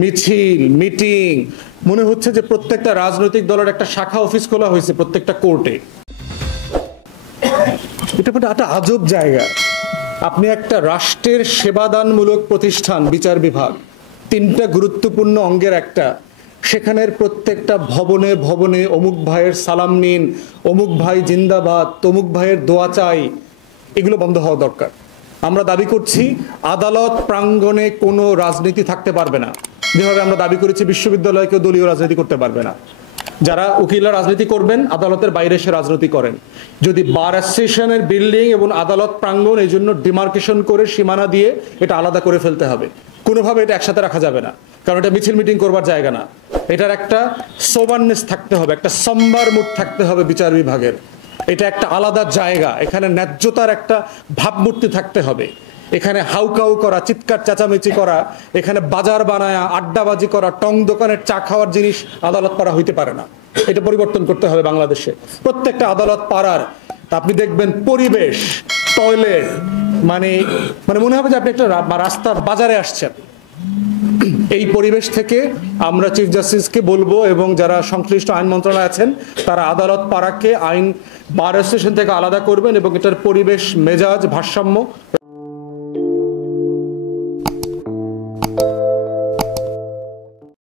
মিছিল, মিটিং, মনে হচ্ছে যে প্রত্যেকটা রাজনৈতিক দলের একটা শাখা অফিস খোলা হয়েছে প্রত্যেকটা কোর্টে। এটা একটা আজব জায়গা। আপনি একটা রাষ্ট্রের সেবাদানমূলক প্রতিষ্ঠান, বিচার বিভাগ, তিনটা গুরুত্বপূর্ণ অঙ্গের একটা, সেখানের প্রত্যেকটা ভবনে ভবনে অমুক ভাইয়ের সালাম নিন, অমুক ভাই জিন্দাবাদ, তমুক ভাইয়ের দোয়া চাই, এগুলো বন্ধ হওয়া দরকার। আমরা দাবি করছি আদালত প্রাঙ্গণে কোনো রাজনীতি থাকতে পারবে না, যেভাবে আমরা দাবি করেছি বিশ্ববিদ্যালয়ে কেউ দলীয় রাজনীতি করতে পারবে না। যারা উকিলরা রাজনীতি করবেন আদালতের বাইরে এসে রাজনীতি করেন। যদি বার অ্যাসোসিয়েশনের বিল্ডিং এবং আদালত প্রাঙ্গণ এই জন্য ডিমার্কেশন করে সীমানা দিয়ে এটা আলাদা করে ফেলতে হবে। কোনোভাবে এটা একসাথে রাখা যাবে না, কারণ এটা মিছিল মিটিং করবার জায়গা না। এটার একটা সোবারনেস থাকতে হবে, একটা সম্বার মুড থাকতে হবে বিচার বিভাগের। এটা একটা আলাদা জায়গা, এখানে ন্যায্যতার একটা ভাবমূর্তি থাকতে হবে। এখানে হাউকাউ করা, চিৎকার চেঁচামেচি করা, এখানে বাজার বানায়া আড্ডাবাজি করা, টং দোকানের চা খাওয়ার জিনিস আদালত পাড়া হইতে পারে না। এটা পরিবর্তন করতে হবে বাংলাদেশে। প্রত্যেকটা আদালত পাড়ার আপনি দেখবেন পরিবেশ, টয়লেট, মানে মনে হবে যে আপনি একটা রাস্তার বাজারে আসছেন। এই পরিবেশ থেকে আমরা চিফ জাস্টিসকে বলবো এবং যারা সংশ্লিষ্ট আইন মন্ত্রণালয়ে আছেন তারা আদালত পাড়াকে আইন বার অ্যাসোসিয়েশন থেকে আলাদা করবেন এবং এটার পরিবেশ, মেজাজ, ভারসাম্য